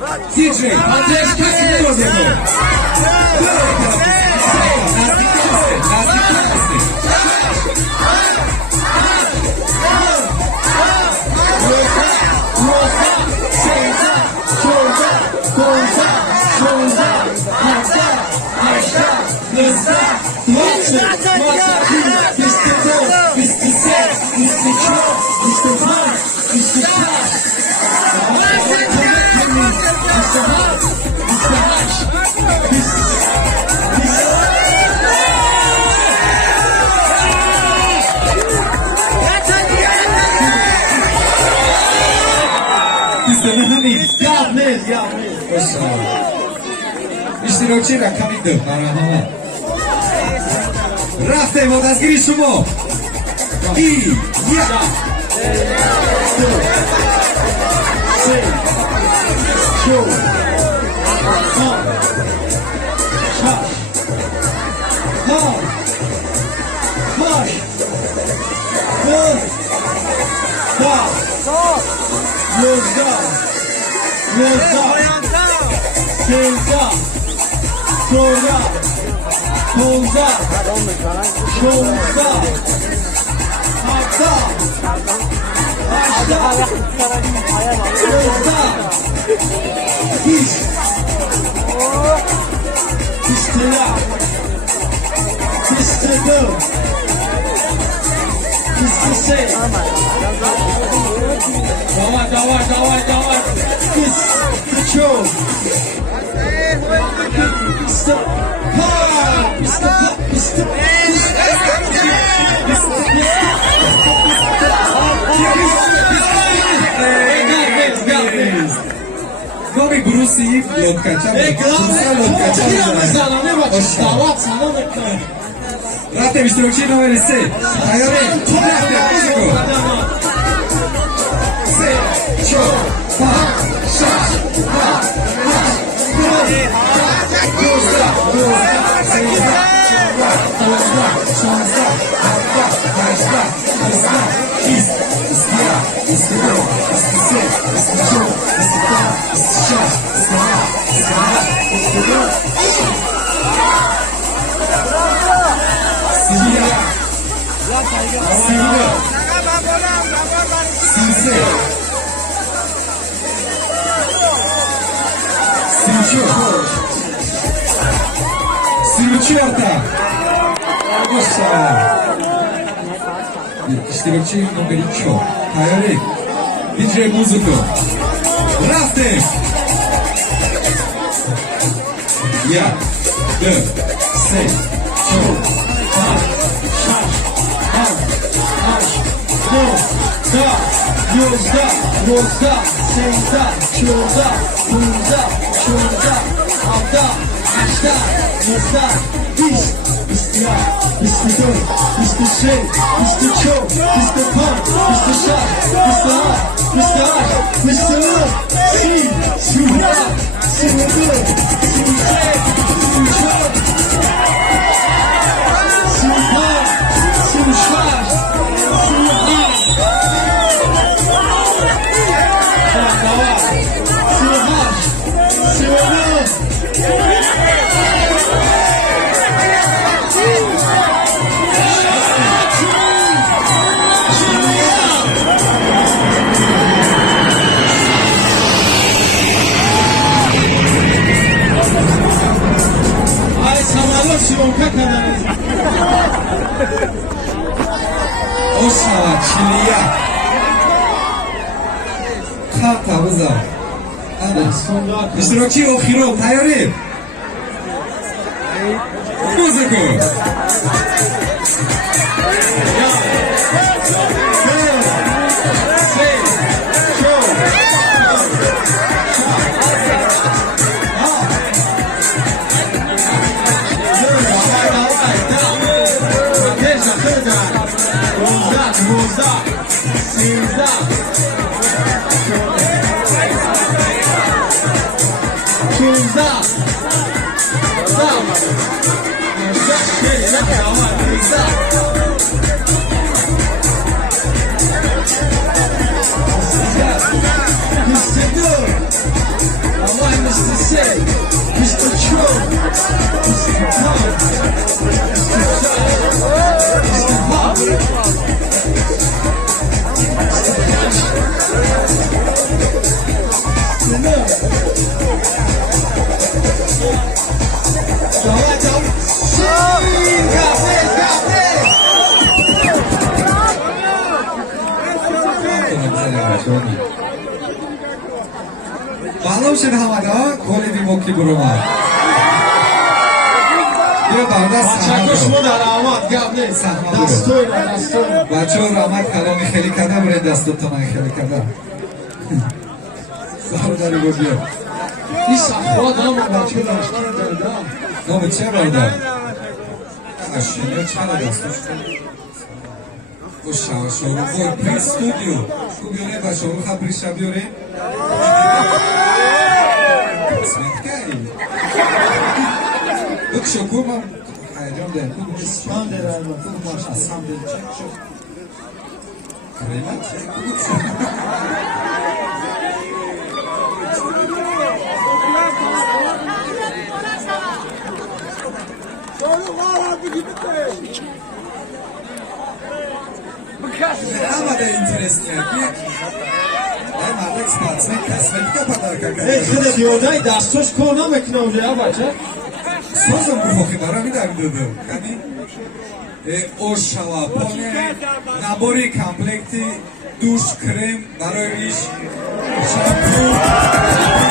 DJ, Andrzej Kasimiro za to. اشتراکی رقمی دو برنامه رفتیم و دستگیری شما یک دو سه چهار پنج Novi Brusi Lotkačan. Rate iştirakçı numarası. Hayali. Muziko. Se. Ço. Pa. Şaş. Pa. Doza. Seyza. Doza. Şansa. Hatta. Haşta. Hızla. İz. İstiya. İstiyo. İstise. İstiço. İstita. İstişa. İstana. İstana. İstiyo. Sivya. Sivya. Sinse. Sinço. Sinçorta. Agosha. İştirakçı numara 2. Hayali. DJ Muziko. Rafting. Ya. Dö. Se. Ço. Yozda, Seyda, Çolda, Bunda, Çolda, Avda, Aşta, Yazda, İş, İstiya, İstidör, İstişe, İstiço, İstipan, İstişar, İstihar, İstihar, İstihar, Sil, Silya, Silya, Silse, Silçor, Silha, Silşar, Silha. Osha Chiliya Kata Buza İştirakçı Okhiro Tayari Muziko Muza, Sinza, Çulza, Zam, Zam, دستانی معلوم شد همه ها کولی بیموکی برومد بیا برده چکش سحمه مو در آمد گم نیست دستوی را دستوی بچه ها رحمت کلامی خیلی کده بره دستتون خیلی کده برادر رو بیا این صفحات هم بچه داشتیم دادم نامه چه برده؟ اشینه چه دستش و شاورو بور پری استودیو بیاره بچه ها رو خبری شب بیاره قسمت که یک شکور من هیجان دارم خوب نیست من درم خوب باش اصلا دل چک شد قیمت چک خوب شد نمده اینترست کردی ای مردک سپاتسه کسمتیکا پدر ای کردن خیلی دیوده دستش کار نمیکنه اونجا بچه سازم بخوخی برا میدم دادم کنی اوش شوابانه نباری کمپلکتی دوش کرم برای ریش شامپو